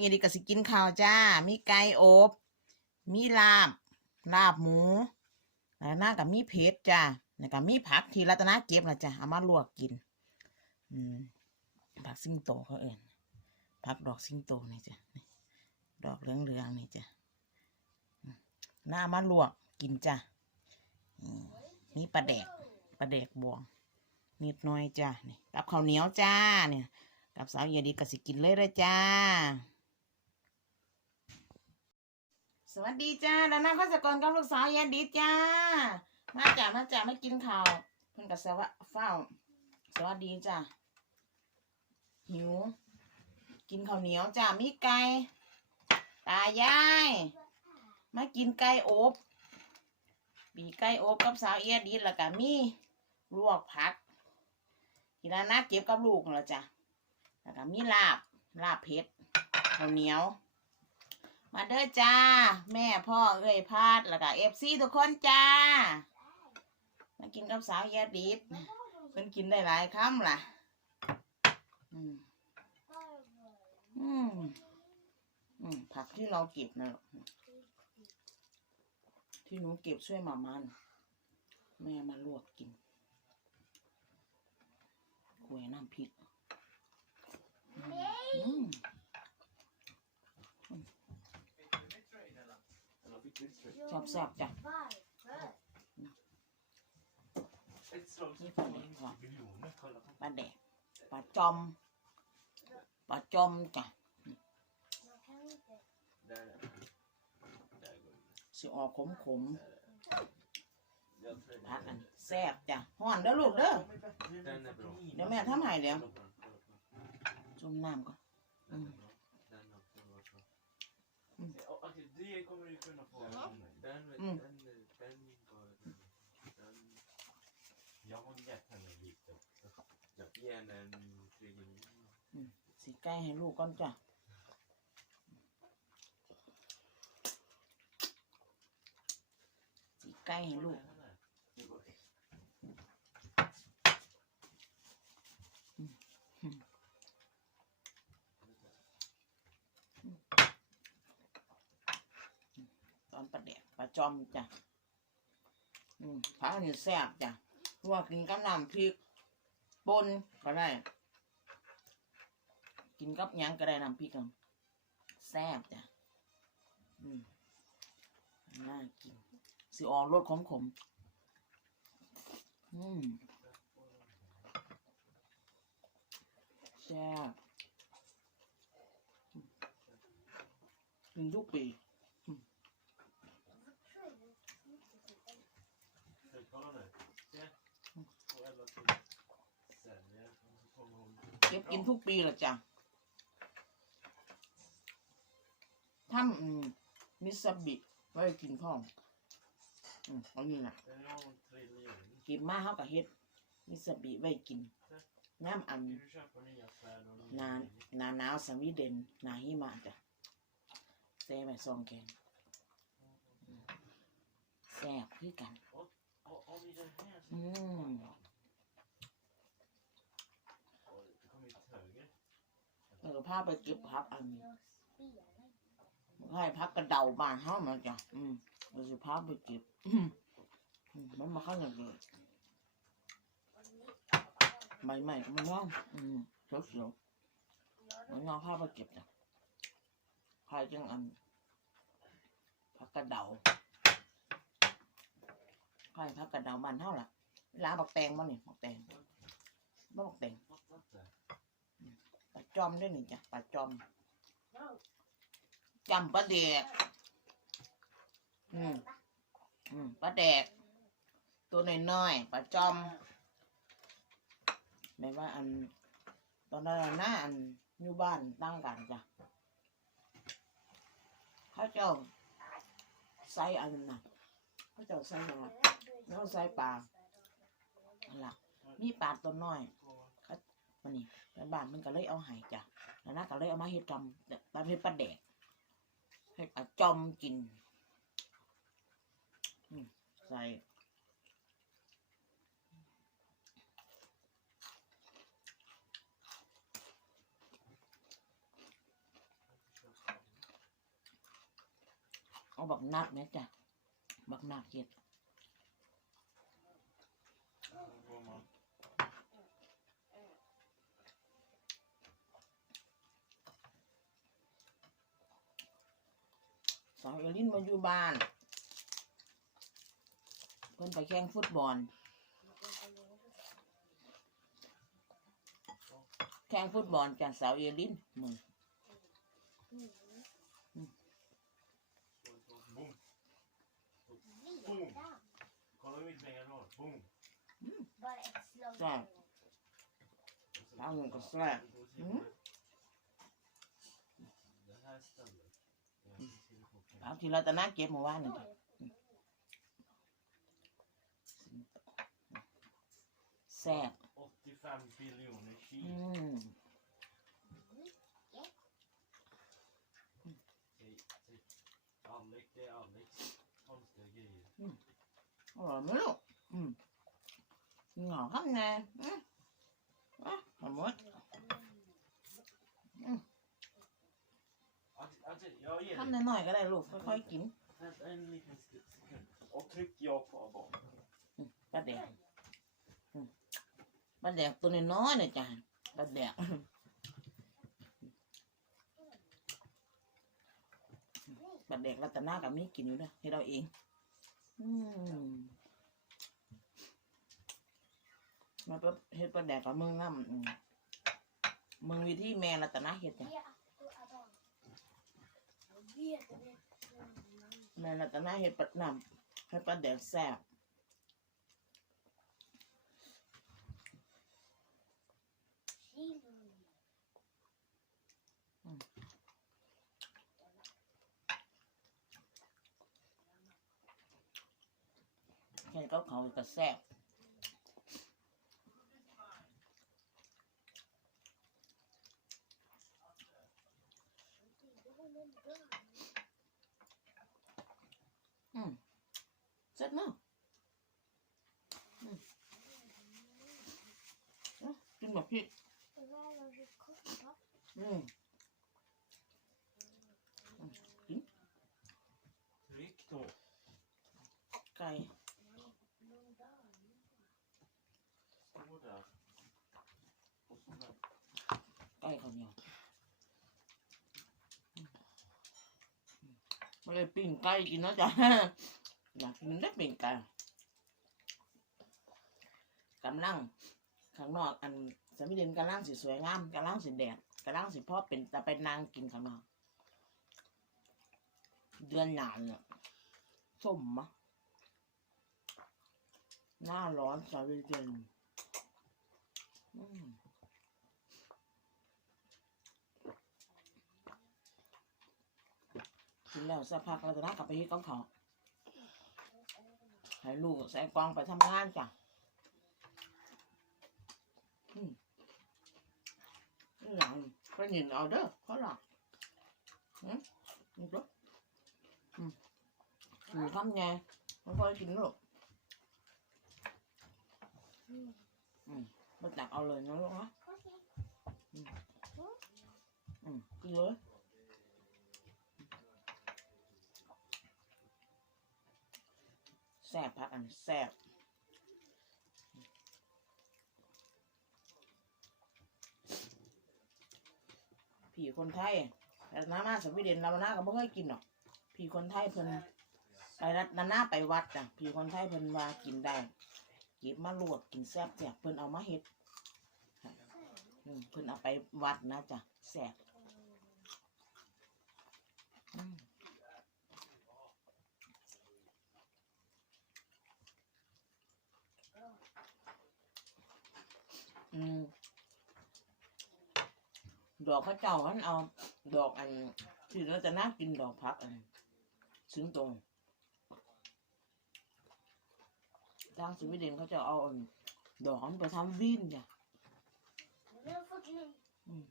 อันนี้ก็สิกินข้าวจ้า มีไก่อบ มีลาบ ลาบหมูแล้วน่ากับมีเผ็ดจ้าแล้วก็มีผักที่รัตนาเก็บนะจ้ะเอามาลวกกิน อืม ผักซิงโตเขาเอิ่นผักดอกซิงโตนี่จ้ะนี่ดอกเหลืองๆนี่จ้ะอืมน่าเอามาลวกกินจ้ะอืมมีปลาแดกปลาแดกบวง นิดหน่อยจ้ะนี่กับข้าวเหนียวจ้าเนี่ย กับสาวเยดีก็สิกินเลยเลยจ้า สวัสดีจ้าแล้วนั่งข้าสกรกับลูกสาวเยดีจ้า มาจ้ามาจ้าไมากินข้าวเพิ่นกับสวะเฝ้า สวัสดีจ้าหิว กินข้าวเหนียวจ้ามีไก่ตายาย มากินไก่อบปีไก่อบกับสาวเอียดีแล้วก็มีลวกผักทีละนัดเก็บกับลูกนั่นแหละจ้ะแล้วก็มีลาบลาบเผ็ดข้าวเหนียว มาเด้อจ้า แม่พ่อเอ้ยพาดแล้วก็เอฟซีทุกคนจ้า มากินกับสาวแยดิดเพิ่นกินได้หลายคำล่ะ อืมอืมอืมผักที่เราเก็บนะลูกที่หนูเก็บช่วยหมามันแม่มาลวกกินกล้วยน้ำพริกอืม ชอบแซ่บจ้ะนี่ปลาแดกก่อนปลาแดกปลาจอมปลาจอมจ้ะสิออกขมขมๆผักอันแซ่บจ้ะห่อนเด้อลูกเด้อเดี๋ยวแม่ทำให้เดี๋ยวจุ่มน้ำก่อน อืม Det kommer du kunna få. Den, Mm. den, den ingår. Den, jag har gett henne lite också. Jag ger henne en trilling. สีไก่ให้ลูกก่อนจ้ะสีไก่ให้ลูก ตอนปลาแดกปลา จอมจ้ะอืมผักอันนี้แซ่บจ้ะลวกกินกับน้ำพริกปนก็ได้ กินกับยังก็ได้น้ำพริกอะแซ่บจ้ะอืมน่ากินสิออกรสขมขมอืมแซ่บกินทุกปี ก็บกินทุกปีแหละจ้ะทำอืมมิซาบิไว้กินพร้อมอืมเอานี่นะ Den har hon trilling. กินมาเขากับเฮ็ด มิซาบิไว้กินน้ำอัน Ska du köpa nya kläder? och หนาหนาหนาวสวีเดนหนาหิมะจ้ะแซ่บไปซองแกงอืมแซ่บคือกัน Och om i den här อืม Oj, det kommer ju till höger. เออพาไปเก็บพักอันนี้ให้พักกระเดาบ้านเฮามาจ้ะอืมเราจะพาไปเก็บมันมาข้างอย่งเดียใบใหม่มันว่างอืมเขียวเขียวๆมันงอพาไปเก็บจ้ะพายจังอันพักกระเดาพายพักกระเดาบ้านเฮาล่ะลาบักแตงบ่นี่บักแตงบ่บักแตง Fattar inte. ปลา จอมด้วยนี่จ้ะปลาจอมจำปลาแดก อืมอืมปลาแดก ตัวน้อยๆปลาจอมไม่ว่าอัน ตอนนั้นหน้าอันอยู่บ้านตั้งกันจ้ะเขาเจ้าใส่อันนั้นน่ะเขาเจ้าใส่อะไรแล้วใส่ปลาอันหลักมีปลาตัวน้อย มันนี่แม่บ้านมันก็เลยเอาหายจ้ะแล้วนะก็เลยเอามาเฮ็ดจำตามเฮ็ดปลาแดกเฮ็ดจอมกินใส่เอาบักนัดไหมจ้ะบักนักเก็ด สาวเอลินมาอยู่บ้านเพิ่นไปแข่งฟุตบอล แข่งฟุตบอลจากสาวเอลินมึง Boom! Boom! Kolla hur mitt pengar har. Boom! Bara ett slag. Så. Ja, men vad slä. Mm. Det här stället. Jag ser det på เอาทีละตะนาเก็บมาว่านี่จ้ะแซ่บ 85 biljoner อื kilo. ม Säg, säg. Alex, det är Alex. Konstiga grejer. อร่อยไหมลูกอืมเหงาข้างในอืมอะทำหมด Alltså, alltså, jag ger ข้าม dig. หน่อยๆก็ได้ลูกค่อยๆกิน Vänta en liten sekund. Och tryck ja på bara. อืมปลาแดกอืมปลาแดกตัวน้อยๆเนี่ยจ้ะปลาแดก ปลาแดกรัตนากับมีกินอยู่ด้วยให้เราเอง อืมมาปั๊บเฮ็ดปลาแดกกับมึงน้ำอืมมึงวิธีแม่รัตนาเฮ็ดจ้ะ Jag vet, jag vet. แม่รัตนาเฮ็ดปลาน้ำให้ปลาแดกแซ่บ Kilo. แค่เขาเขาก็แซ่บ อืม เสร็จเนาะอืมเอากินแบบพี่ Det var vad det kostade. อืม Tryck då. ไก่ Någon dag. Stå där. Och så där. ไก่ข้าวเหนียวอืมอืมไม่ได้ปิ้งไก่กินเนาะจ๊ะ อยากกินได้ปิ้งไก่กำลังข้างนอกอันสมิเดนกำลังสิสวยงามกำลังสิแดดกำลังสิพ่อเป็นแต่ไปนนางกินข้างนอกเดือนหนานเนี่ยส้มมะหน้าร้อนสวีเดนอืมกินแล้วสักพักเราจะน่ากลับไปที่กองเขา ให้ลูกใส่กวางไปทำงานจ้ะอืมนี่หลังไปหยินเอาเด้อเขาหลักอืมนี่ก็อืมกินข้ามไงไม่ค่อยกินหรอก Mm. มาตักเอาเลยนะลูกนะ Okej. อืมกินเลย ซ่บพักอันแซ่บผีคนไทยแต่น้ามาสวีเดนเราหน้าก็ไม่เคยกินหรอกผีคนไทยเพิ่นไปนัดหน้าไปวัดจ้ะผีคนไทยเพิ่นว่ากินได้เก็บมาลวกกินแซ่บแซ่บเพิ่นเอามาเฮ็ดเพิ่นเอาไปวัดนะจ้ะแซ่บอืมอืม ดอกพระเจ้ามันเอา ดอกอันที่เราจะน่ากินดอกพักอันซึ้งตรงทางสวีเดนเขาจะเอาอันดอกมันไปทำวินจ้ะ Nu har jag fått min. อืม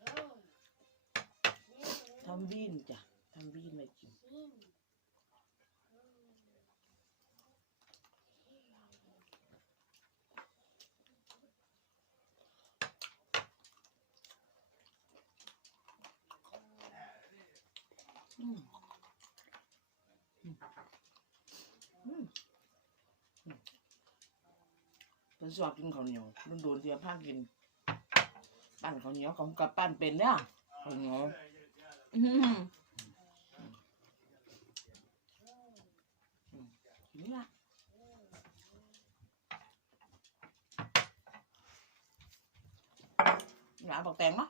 Mm. ทำวินจ้ะทำวินเลยกิน Min. อืมอืมอืมอืม มันชอบกินข้าวเหนียวรุ่นโดนเสียผ้ากิน ปั้นข้าวเหนียวของกับปั้นเป็นเนี่ยข้าวเหนียวอือหือกินนี่ละหลานบอกแตงเนาะ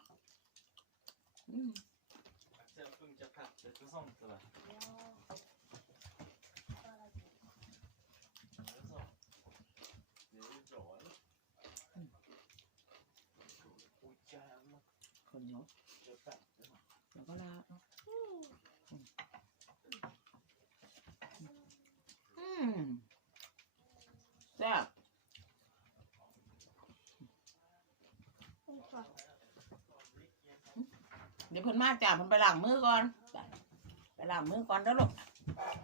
อืม เพิ่งจะผัดเดี๋ยวจะส่งตัว เดี๋ยว แล้วก็ลาเนาะอืมแซ่บเดี๋ยวเพิ่นมาจ้าเพิ่นไปล้างมือก่อน ไปล้างมือก่อนเด้อลูก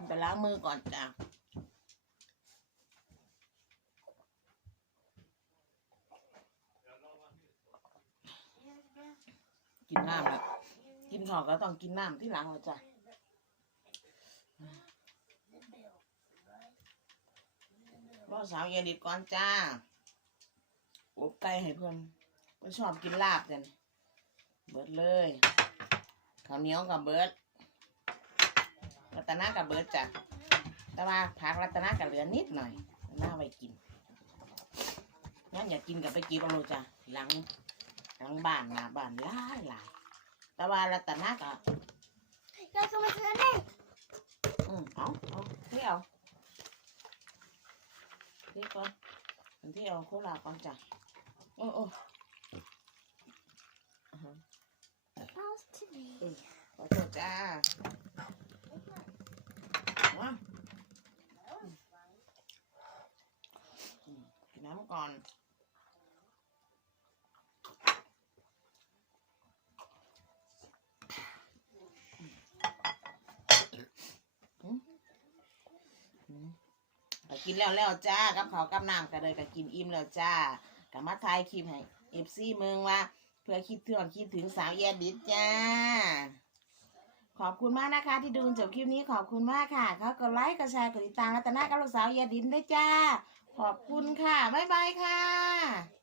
ไปล้างมือก่อนจ้า กินน้ำแล้วกินข้าวก็ต้องกินน้ำที่หลังแล้วจ้ะรอสาวเย็นดีก่อนจ้าอบไก่ให้เพิ่นเพิ่นชอบกินลาบกันเบิดเลยข้าวเหนียวกับเบิดรัตนากับเบิดจ้ะแต่ว่าผักรัตนากับเหลือนิดหน่อยน่าไว้กินงั้นอยากกินกับไปกินเอาเลยจ้ะหลัง หลังบ้านหน้าบ้านหลายหลายแต่ว่ารัตนาก็ Jag kommer till dig. อืมเอาเอาเที่ยวเที่ยวก่อนอันที่เอาโคลาก่อนจ้ะโอ้โอ้อ่าฮะ Paus till mig. ขอโทษจ้าว้าอืมกินน้ำก่อนอืมอืม ก็กินแล้วแล้วจ้ากับเขาวกับน้ำก็เลยก็กินอิ่มแล้วจ้ากับมาทายคลิปให้เอฟซีเมืองว่า เพื่อคิดถึงคิดถึงสาวแยดิดจ้า ขอบคุณมากนะคะ ที่ดูจนจบคลิปนี้ขอบคุณมากค่ะเขากดไลค์กดแชร์กดติดตามรัตนากับลูกสาวแยดินด้วยจ้า ขอบคุณค่ะบ๊ายบายค่ะ